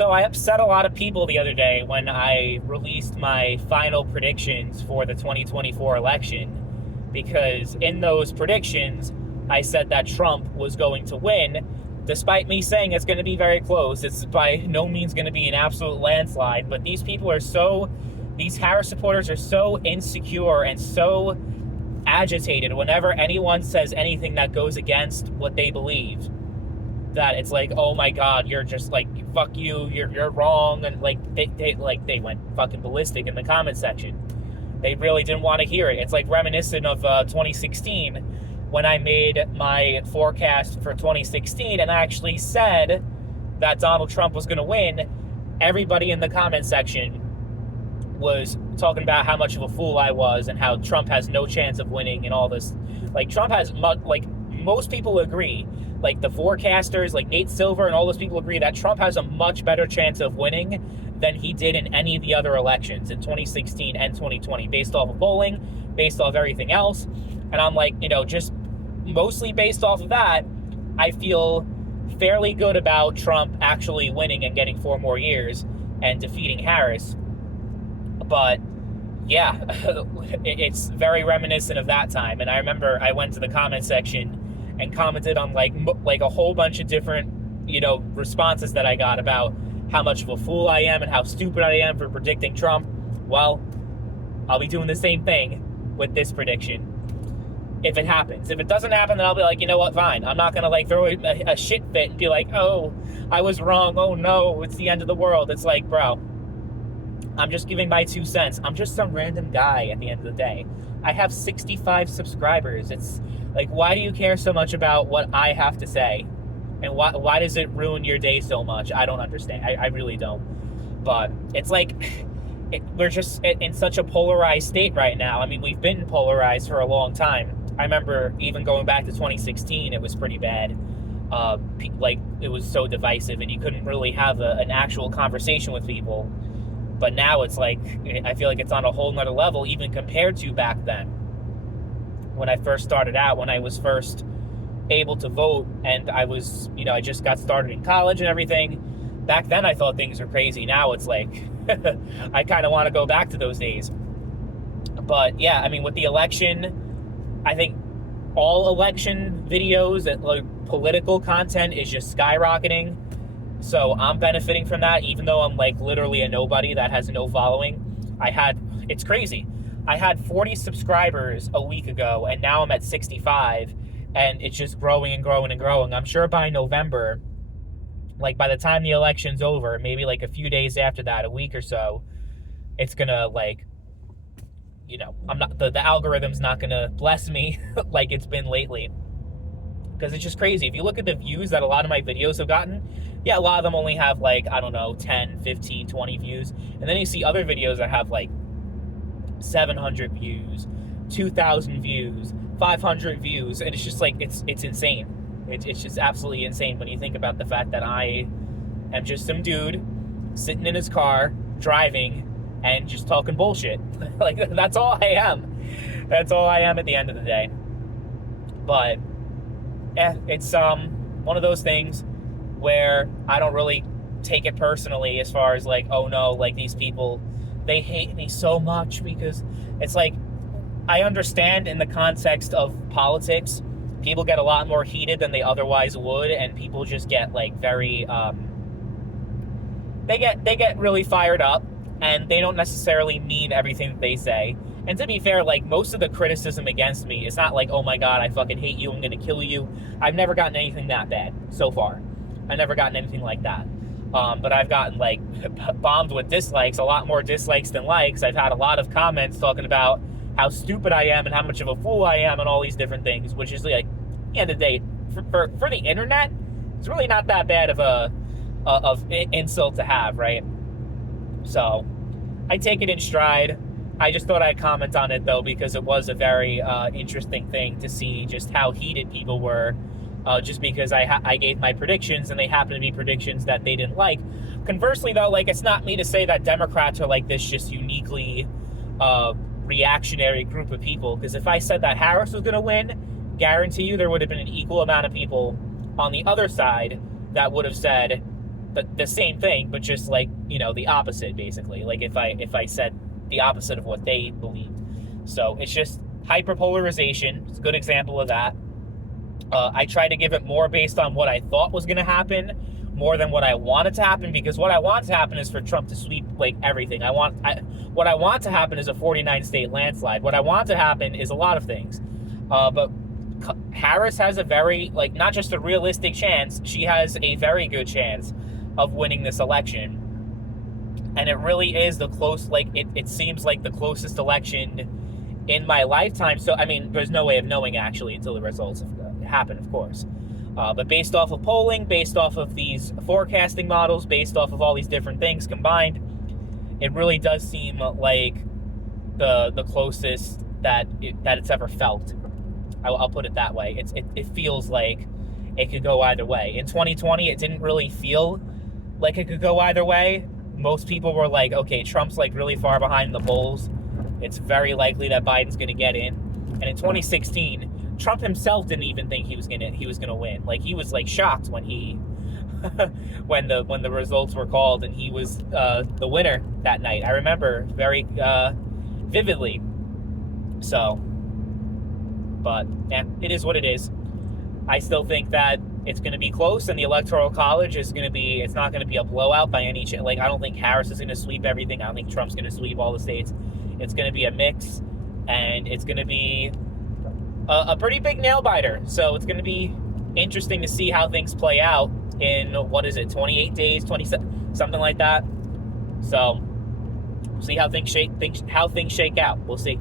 So I upset a lot of people the other day when I released my final predictions for the 2024 election, because in those predictions, I said that Trump was going to win, despite me saying it's going to be very close. It's by no means going to be an absolute landslide, but these Harris supporters are so insecure and so agitated whenever anyone says anything that goes against what they believe, that it's like, oh my God, you're just like, fuck you, you're wrong, and like they went fucking ballistic in the comment section. They really didn't want to hear it. It's like reminiscent of 2016, when I made my forecast for 2016 and I actually said that Donald Trump was going to win. Everybody in the comment section was talking about how much of a fool I was and how Trump has no chance of winning and all this. Like, Trump has, like, most people agree, like the forecasters, like Nate Silver and all those people agree that Trump has a much better chance of winning than he did in any of the other elections in 2016 and 2020, based off of polling, based off everything else. And I'm like, just mostly based off of that, I feel fairly good about Trump actually winning and getting 4 more years and defeating Harris. But yeah, it's very reminiscent of that time. And I remember I went to the comment section and commented on like a whole bunch of different, responses that I got about how much of a fool I am and how stupid I am for predicting Trump. Well, I'll be doing the same thing with this prediction, if it happens. If it doesn't happen, then I'll be like, you know what, fine. I'm not going to like throw a shit fit and be like, oh, I was wrong. Oh no, it's the end of the world. It's like, bro, I'm just giving my 2 cents. I'm just some random guy at the end of the day. I have 65 subscribers. It's like, why do you care so much about what I have to say? And why does it ruin your day so much? I don't understand. I really don't. But it's like, we're just in such a polarized state right now. I mean, we've been polarized for a long time. I remember even going back to 2016, it was pretty bad. Like, it was so divisive and you couldn't really have an actual conversation with people. But now it's like, I feel like it's on a whole nother level, even compared to back then. When I first started out, when I was first able to vote, and I was, I just got started in college and everything. Back then I thought things were crazy. Now it's like, I kind of want to go back to those days. But yeah, I mean, with the election, I think all election videos, like political content, is just skyrocketing. So I'm benefiting from that, even though I'm like literally a nobody that has no following. It's crazy. I had 40 subscribers a week ago, and now I'm at 65, and it's just growing and growing and growing. I'm sure by November, like by the time the election's over, maybe like a few days after that, a week or so, it's gonna like, the algorithm's not gonna bless me like it's been lately. Because it's just crazy. If you look at the views that a lot of my videos have gotten, yeah, a lot of them only have like, I don't know, 10, 15, 20 views. And then you see other videos that have like 700 views, 2,000 views, 500 views. And it's just like, it's insane. It's just absolutely insane when you think about the fact that I am just some dude sitting in his car, driving, and just talking bullshit. Like, that's all I am. That's all I am at the end of the day. But yeah, it's one of those things where I don't really take it personally, as far as like, oh no, like these people, they hate me so much, because it's like, I understand in the context of politics, people get a lot more heated than they otherwise would, and people just get like very, they get really fired up, and they don't necessarily mean everything that they say. And to be fair, like, most of the criticism against me, it's not like, oh my God, I fucking hate you, I'm gonna kill you. I've never gotten anything that bad so far. I've never gotten anything like that. But I've gotten, like, bombed with dislikes, a lot more dislikes than likes. I've had a lot of comments talking about how stupid I am and how much of a fool I am and all these different things, which is, like, at the end of the day, for the internet, it's really not that bad of insult to have, right? So, I take it in stride. I just thought I'd comment on it, though, because it was a very interesting thing to see just how heated people were, just because I gave my predictions, and they happened to be predictions that they didn't like. Conversely, though, like, it's not me to say that Democrats are like this just uniquely reactionary group of people, because if I said that Harris was going to win, guarantee you there would have been an equal amount of people on the other side that would have said the same thing, but just like, the opposite, basically. Like if I said the opposite of what they believed. So it's just hyperpolarization. It's a good example of that. I try to give it more based on what I thought was going to happen, more than what I wanted to happen, because what I want to happen is for Trump to sweep like everything. What I want to happen is a 49 state landslide. What I want to happen is a lot of things. But Harris has a very, like, not just a realistic chance, she has a very good chance of winning this election. And it really is it seems like the closest election in my lifetime. So, I mean, there's no way of knowing actually until the results happen, of course. But based off of polling, based off of these forecasting models, based off of all these different things combined, it really does seem like the closest that it's ever felt. I'll put it that way. It feels like it could go either way. In 2020, it didn't really feel like it could go either way. Most people were like, okay, Trump's like really far behind the polls. It's very likely that Biden's going to get in. And in 2016, Trump himself didn't even think he was gonna win. Like, he was like shocked when when the results were called and he was the winner that night. I remember very vividly. So, but yeah, it is what it is. I still think that it's going to be close, and the Electoral College it's not going to be a blowout by any chance. Like, I don't think Harris is going to sweep everything. I don't think Trump's going to sweep all the states. It's going to be a mix, and it's going to be a pretty big nail biter. So it's going to be interesting to see how things play out in, 28 days, 27, something like that. So see how things shake out. We'll see.